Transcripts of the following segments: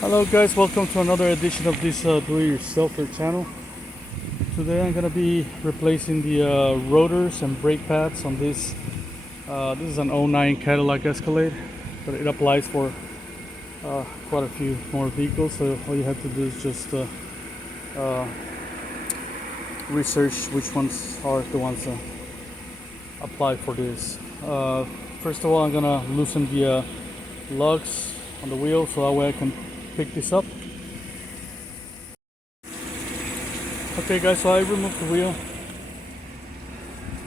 Hello guys, welcome to another edition of this do-it-yourselfer channel. Today I'm gonna be replacing the rotors and brake pads on this. This is an '09 Cadillac Escalade, but it applies for quite a few more vehicles. So all you have to do is just research which ones are the ones that apply for this. First of all, I'm gonna loosen the lugs on the wheel so that way I can pick this up. Okay guys, so I removed the wheel.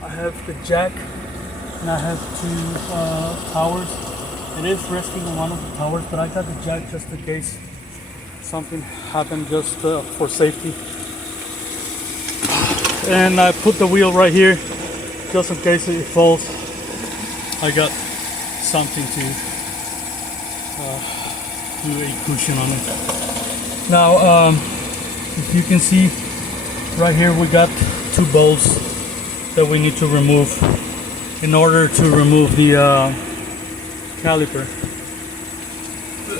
I have the jack and I have two towers. It is resting on one of the towers, but I got the jack just in case something happened, just for safety. And I put the wheel right here just in case it falls. I got something to do a cushion on it. Now, if you can see right here, we got two bolts that we need to remove in order to remove the caliper.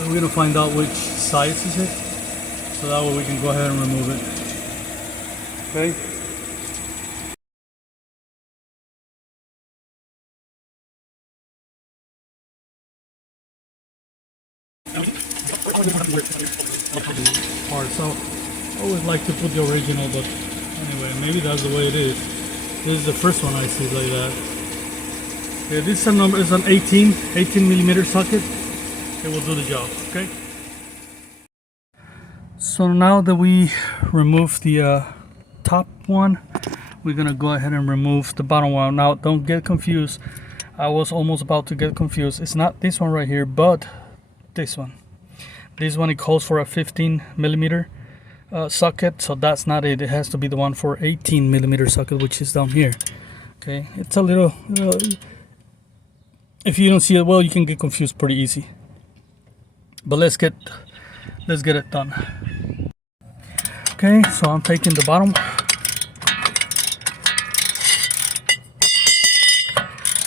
We're gonna find out which size is it, so that way we can go ahead and remove it. Okay. Part. So I always like to put the original, but anyway, maybe that's the way it is. This is the first one I see like that. Yeah, this number is an 18 millimeter socket. It will do the job. Okay. So now that we remove the top one, we're gonna go ahead and remove the bottom one. Now, don't get confused. I was almost about to get confused. It's not this one right here, but this one. This one, it calls for a 15 millimeter socket, so that's not it. It has to be the one for 18 millimeter socket, which is down here. Okay, it's a little if you don't see it well, you can get confused pretty easy, but let's get it done. Okay, so I'm taking the bottom.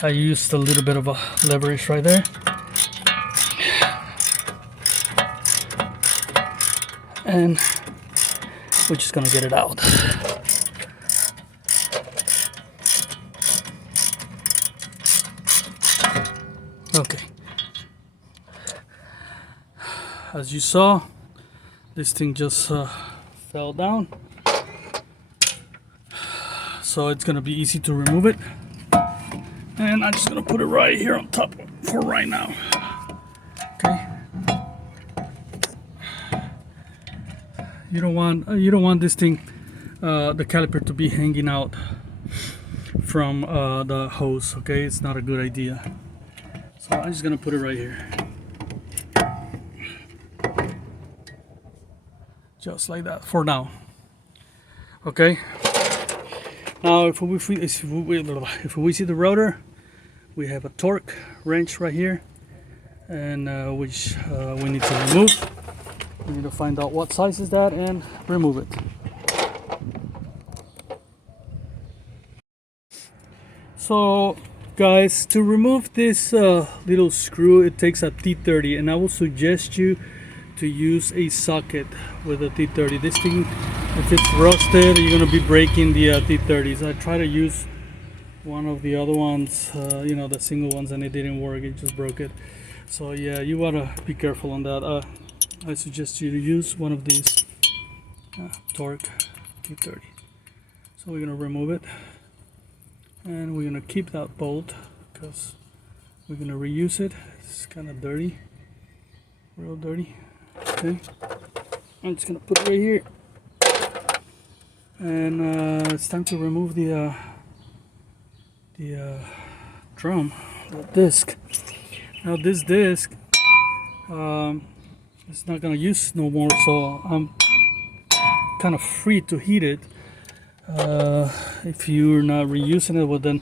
I used a little bit of a leverage right there, and we're just gonna get it out. Okay. As you saw, this thing just fell down. So it's gonna be easy to remove it. And I'm just gonna put it right here on top for right now. Okay. You don't want this thing, the caliper, to be hanging out from the hose. Okay, it's not a good idea. So I'm just gonna put it right here, just like that for now. Okay. Now, if we see the rotor, we have a torque wrench right here, and which we need to remove. We need to find out what size is that and remove it. So guys, to remove this little screw, it takes a T30, and I will suggest you to use a socket with a T30. This thing, if it's rusted, you're gonna be breaking the T30s. I try to use one of the other ones, the single ones, and it didn't work. It just broke it. So yeah, you wanna be careful on that. I suggest you to use one of these torque T30. So we're gonna remove it, and we're gonna keep that bolt because we're gonna reuse it. It's kind of dirty, real dirty. Okay, I'm just gonna put it right here, and it's time to remove the drum, the disc. Now this disc, it's not gonna use no more, so I'm kind of free to heat it. If you're not reusing it, well then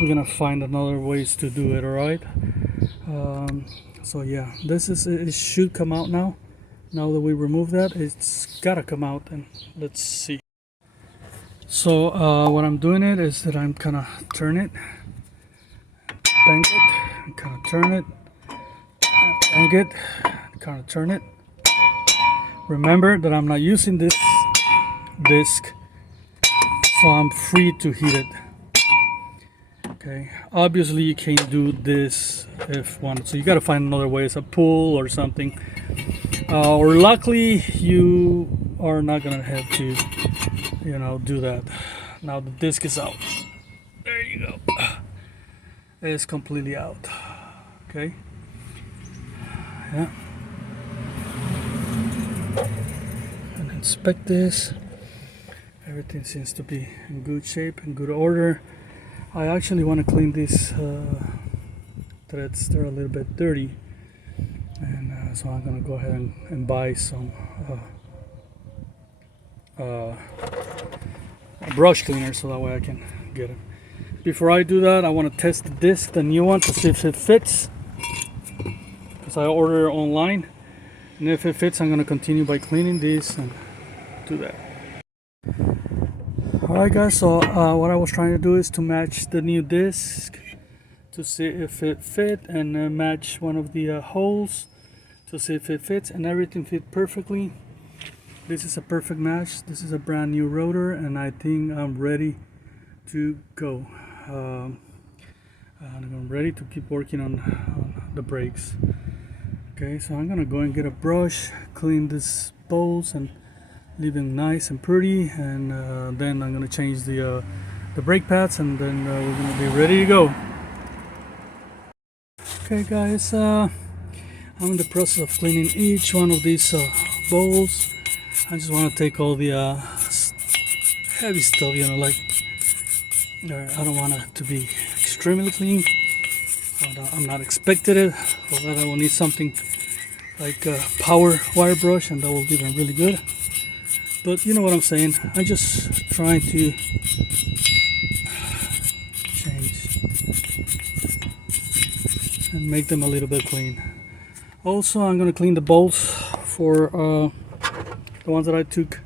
we're gonna find another ways to do it. All right. So yeah, it should come out now. Now that we remove that, it's gotta come out, and let's see. So what I'm doing is that I'm kind of turn it, bang it, and kind of turn it, Bang it, kind of turn it. Remember that I'm not using this disc, so I'm free to heat it. Okay, obviously you can't do this if one, so you got to find another way, it's a pull or something, or luckily you are not gonna have to, you know, do that. Now the disc is out. There you go. It's completely out. Okay. Yeah. And inspect this. Everything seems to be in good shape, in good order. I actually want to clean these threads. They're a little bit dirty, and so I'm gonna go ahead and buy some brush cleaner so that way I can get it. Before I do that, I want to test the disc, the new one, to see if it fits, because I ordered it online, and if it fits I'm going to continue by cleaning this and do that. Alright guys, so what I was trying to do is to match the new disc to see if it fit, and match one of the holes to see if it fits, and everything fit perfectly. This is a perfect match. This is a brand new rotor, and I think I'm ready to go. And I'm ready to keep working on the brakes. Okay, so I'm gonna go and get a brush, clean these bolts and leave them nice and pretty, and then I'm gonna change the brake pads, and then we're gonna be ready to go. Okay guys, I'm in the process of cleaning each one of these bolts. I just want to take all the heavy stuff, you know, like I don't want it to be extremely clean. I'm not expecting it. For that I will need something like a power wire brush, and that will be really good. But you know what I'm saying. I'm just trying to change and make them a little bit clean. Also, I'm going to clean the bolts for the ones that I took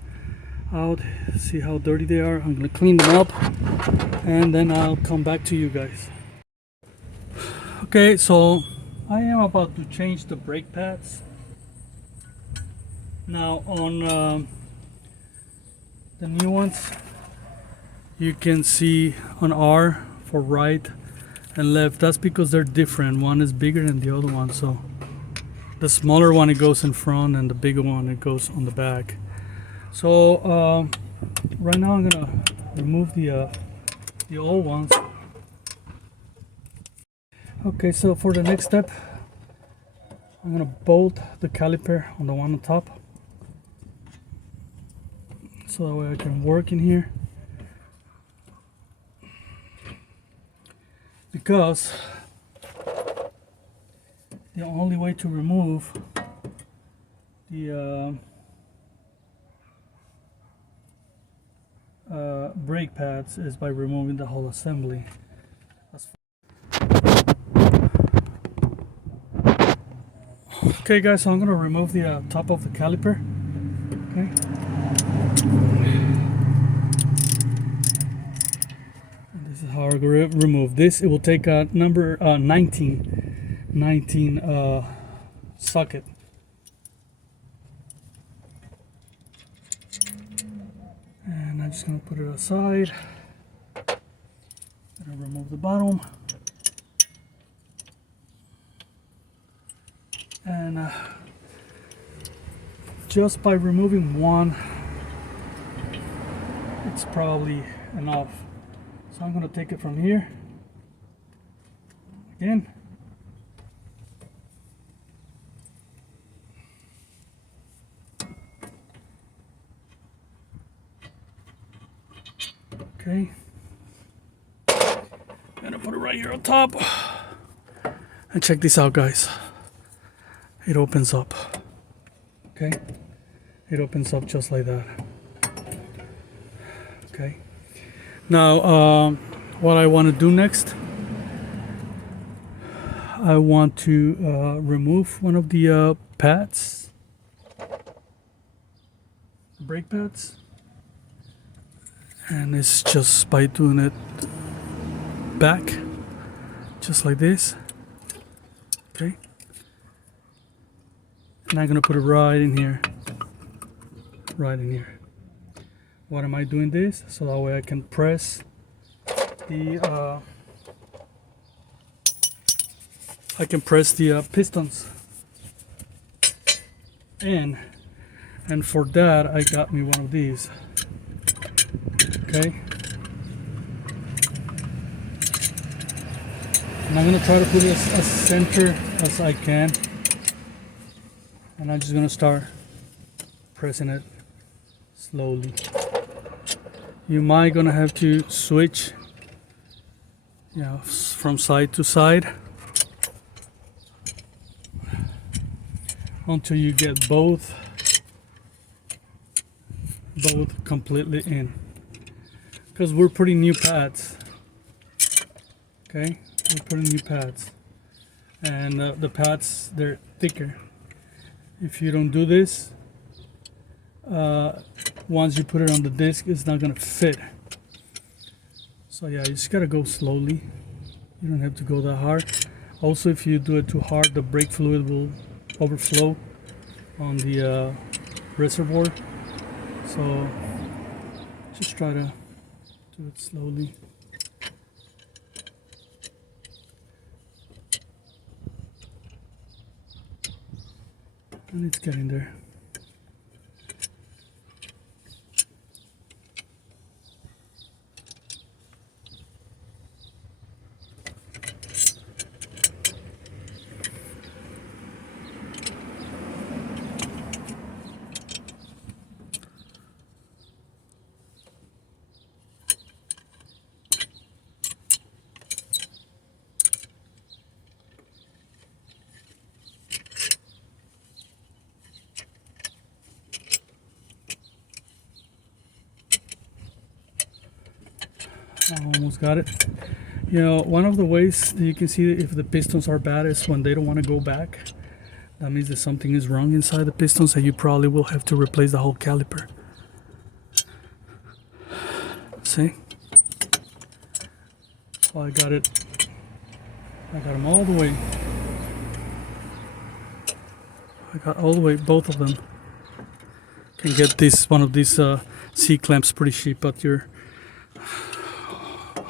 out. See how dirty they are. I'm going to clean them up, and then I'll come back to you guys. Okay, so I am about to change the brake pads. Now on the new ones, you can see on R for right and left. That's because they're different. One is bigger than the other one, so the smaller one it goes in front, and the bigger one it goes on the back. So right now I'm gonna remove the old ones. Okay, so for the next step, I'm gonna bolt the caliper on the one on top, so that way I can work in here. Because the only way to remove the brake pads is by removing the whole assembly. Okay guys, so I'm going to remove the top of the caliper. Okay. And this is how I'm going to remove this. It will take a number 19 socket. And I'm just going to put it aside. I'm going to remove the bottom. And just by removing one, it's probably enough. So I'm going to take it from here again. Okay. I'm going to put it right here on top. And check this out, guys. It opens up. Okay, it opens up just like that. Okay, now what I want to do next, I want to remove one of the pads, brake pads, and it's just by doing it back, just like this. Okay. And I'm gonna put it right in here. Right in here. Why am I doing this? So that way I can press the pistons. And for that I got me one of these. Okay. And I'm gonna try to put it as center as I can. And I'm just gonna start pressing it slowly. You might gonna have to switch, you know, from side to side until you get both completely in, because we're putting new pads. Okay, we're putting new pads, and the pads, they're thicker. If you don't do this, once you put it on the disc, it's not gonna fit. So yeah, you just gotta go slowly. You don't have to go that hard. Also, if you do it too hard, the brake fluid will overflow on the reservoir. So just try to do it slowly. And it's getting there. I almost got it. You know, one of the ways that you can see if the pistons are bad is when they don't want to go back. That means that something is wrong inside the pistons, and you probably will have to replace the whole caliper. See? So I got it. I got them all the way. I got all the way, both of them. Can get this one of these C clamps pretty cheap at your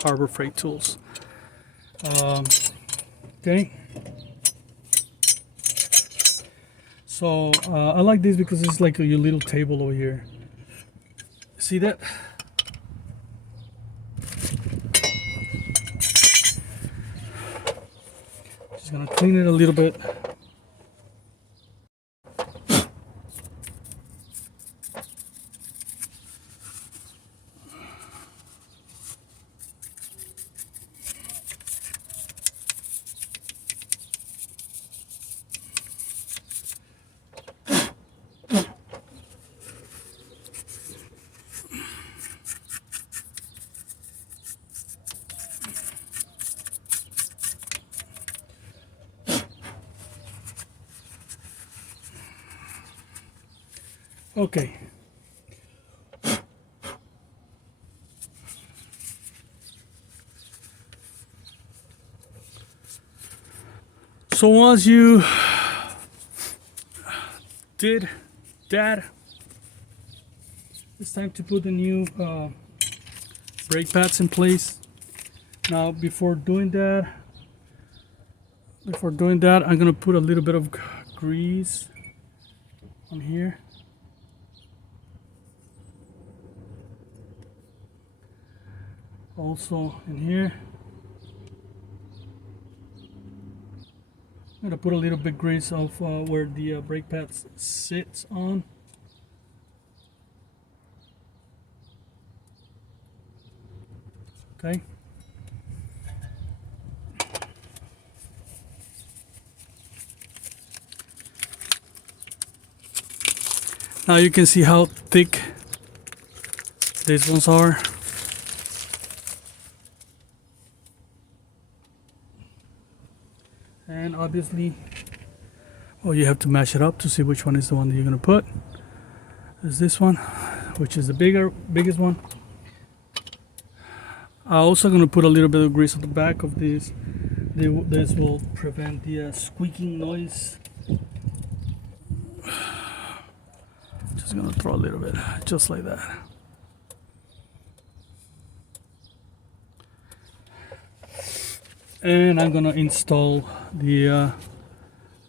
Harbor Freight tools. Okay. So I like this because it's like your little table over here. See that? Just gonna clean it a little bit. Okay. So once you did that, it's time to put the new brake pads in place. Now, before doing that, I'm gonna put a little bit of grease on here. Also in here. I'm gonna put a little bit grease of where the brake pads sits on. Okay. Now you can see how thick these ones are. And obviously, well, you have to mash it up to see which one is the one that you're gonna put. There's this one, which is the biggest one. I'm also gonna put a little bit of grease on the back of this. This will prevent the squeaking noise Just gonna throw a little bit, just like that. And I'm gonna install the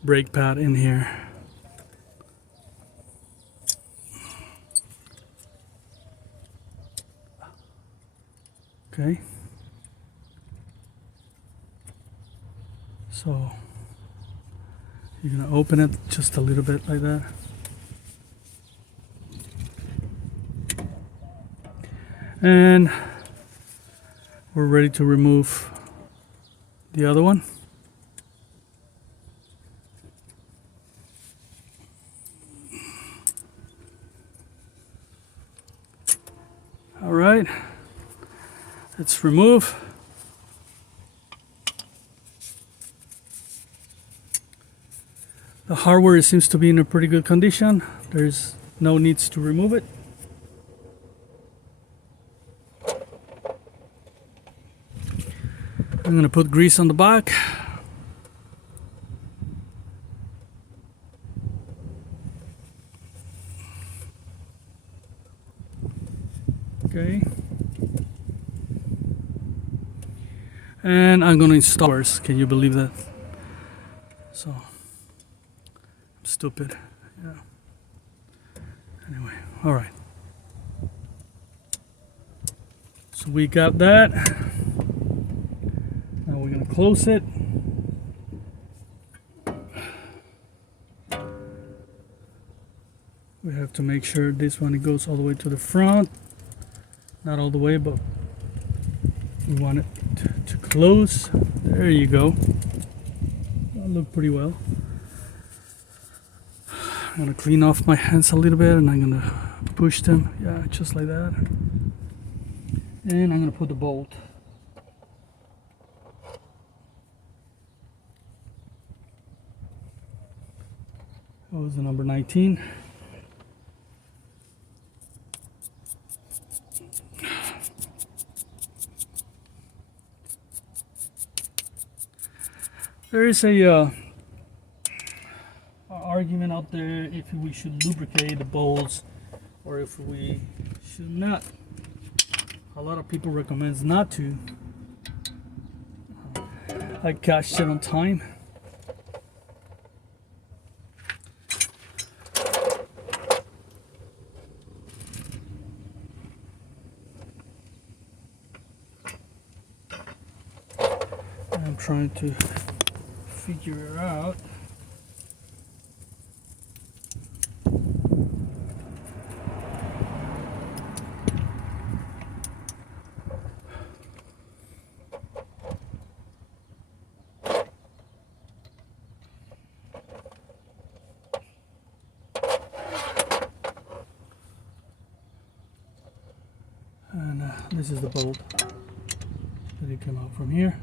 brake pad in here. Okay. So you're gonna open it just a little bit like that. And we're ready to remove the other one. All right, let's remove. The hardware seems to be in a pretty good condition. There's no needs to remove it. I'm gonna put grease on the back. Okay. And I'm gonna install ours. Can you believe that? So I'm stupid. Yeah. Anyway, all right. So we got that. Now we're gonna close it. We have to make sure this one goes all the way to the front. Not all the way, but we want it to close. There you go. That'll look pretty well. I'm gonna clean off my hands a little bit and I'm gonna push them. Yeah, just like that. And I'm gonna put the bolt. That was the number 19. There is a argument out there if we should lubricate the bolts or if we should not. A lot of people recommend not to. I catched it on time. I'm trying to figure it out. And this is the bolt that it came out from here.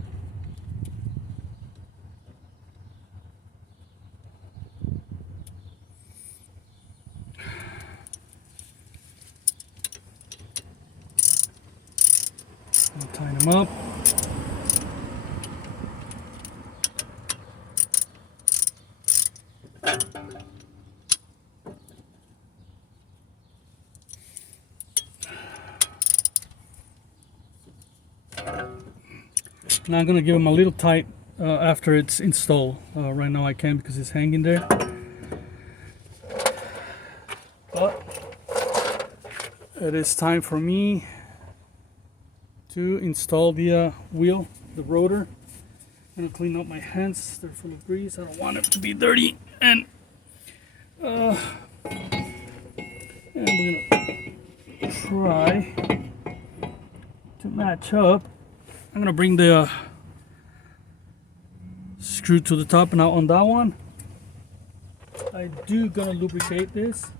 I'll tighten them up. Now I'm going to give them a little tight after it's installed. Right now I can't because it's hanging there. But it is time for me to install the wheel, the rotor. I'm going to clean up my hands. They're full of grease. I don't want it to be dirty. And we're going to try to match up. I'm gonna bring the screw to the top. Now on that one, I do gonna lubricate this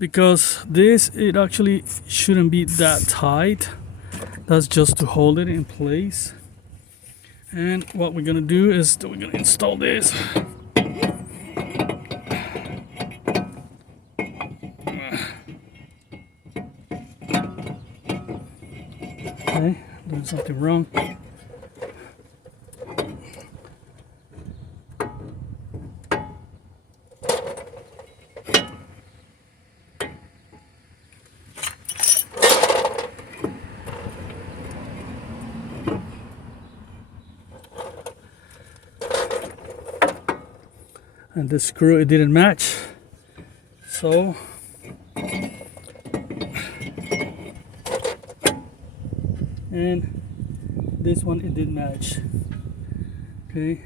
because this, it actually shouldn't be that tight. That's just to hold it in place. And what we're gonna do is we're gonna install this. Okay, doing something wrong. and the screw, it didn't match. So and this one, it did match. Okay.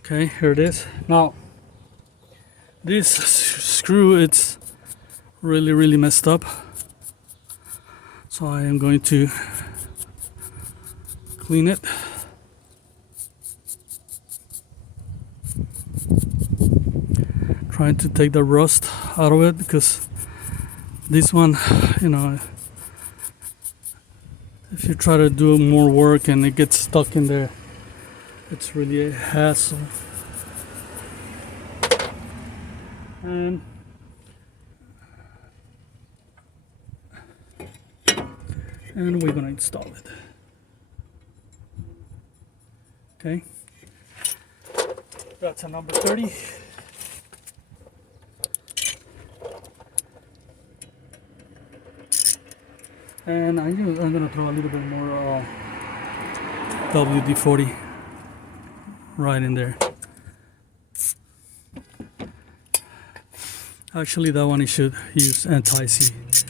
Okay, here it is. Now this screw, it's really messed up, so I am going to clean it. Trying to take the rust out of it, because this one, you know, if you try to do more work and it gets stuck in there, it's really a hassle. And we're gonna install it. Okay, that's a number 30. And I'm gonna throw a little bit more WD-40 right in there. Actually, that one, you should use anti-seize,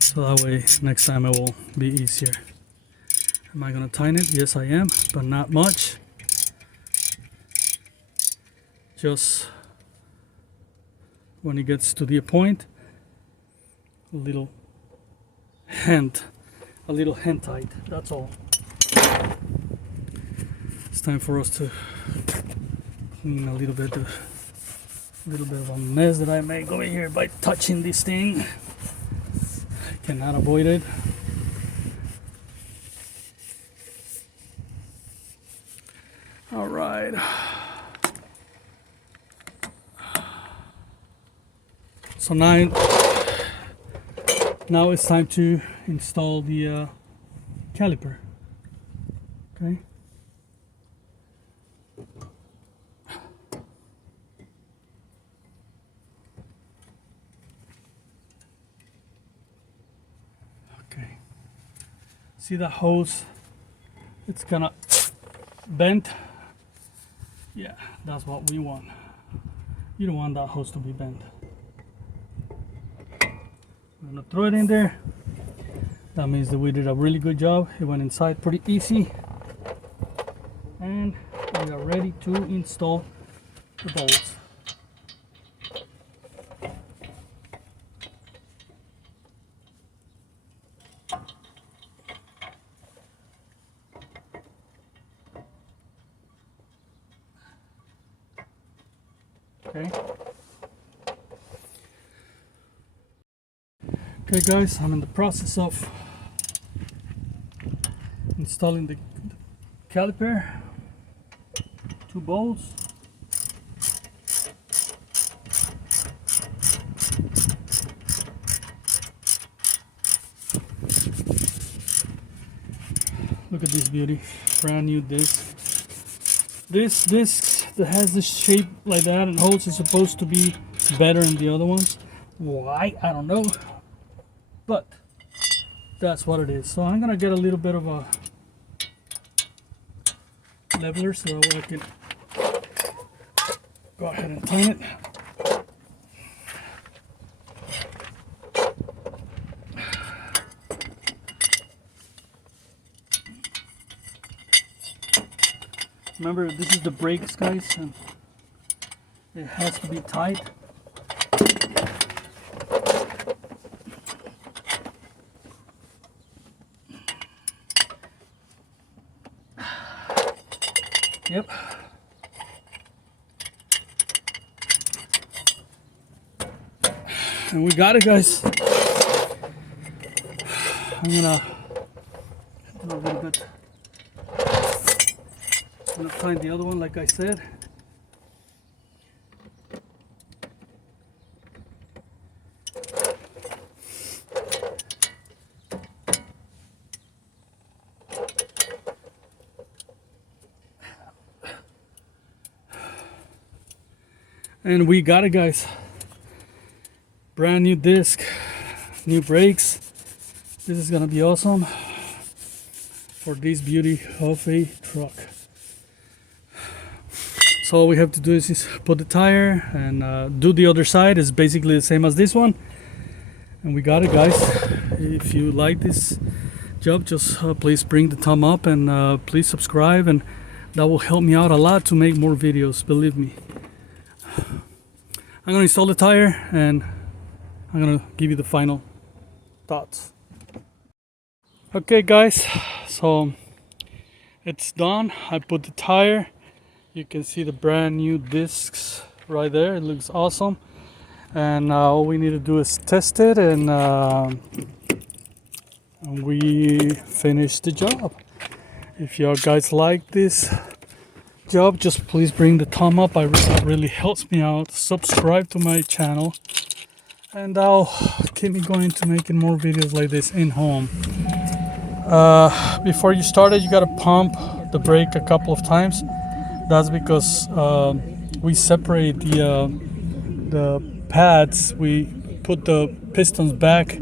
so that way next time it will be easier. Am I gonna tighten it? Yes, I am, but not much. Just when it gets to the point, a little hand tight, that's all. It's time for us to clean a little bit of a mess that I make over here by touching this thing. I cannot avoid it. All right. So now it's time to install the caliper. Okay. Okay. See the hose? It's kind of bent. Yeah, that's what we want. You don't want that hose to be bent. I'm gonna throw it in there. That means that we did a really good job. It went inside pretty easy. And we are ready to install the bolts. Okay. Okay guys, I'm in the process of installing the caliper. 2 bolts. Look at this beauty, brand new disc. This disc that has this shape like that and holes is supposed to be better than the other ones. Why? I don't know. But that's what it is. So I'm gonna get a little bit of a leveler so I can go ahead and clean it. Remember, this is the brakes, guys, and it has to be tight. Yep. And we got it, guys. I'm gonna do a little bit. I'm gonna find the other one, like I said. And we got it, guys. Brand new disc, new brakes. This is gonna be awesome. for this beauty of a truck. So all we have to do is put the tire and do the other side. It's basically the same as this one, and we got it, guys. If you like this job, just please bring the thumb up and please subscribe, and that will help me out a lot to make more videos, believe me. I'm gonna install the tire and I'm gonna give you the final thoughts. Okay guys, so it's done. I put the tire. You can see the brand new discs right there. It looks awesome. And all we need to do is test it, and we finish the job. If you guys like this job, just please bring the thumb up. That really helps me out. Subscribe to my channel, and I'll keep me going to making more videos like this in home. Before you start it, you gotta pump the brake a couple of times. That's because we separate the pads. We put the pistons back,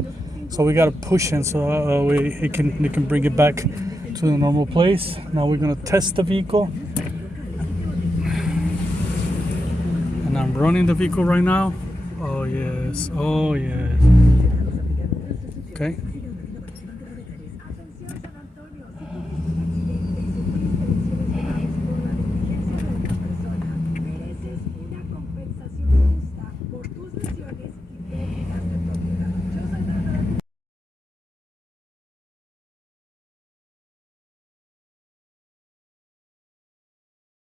so we gotta push in so they can bring it back to the normal place. Now we're gonna test the vehicle. And I'm running the vehicle right now. Oh yes, oh yes. Okay.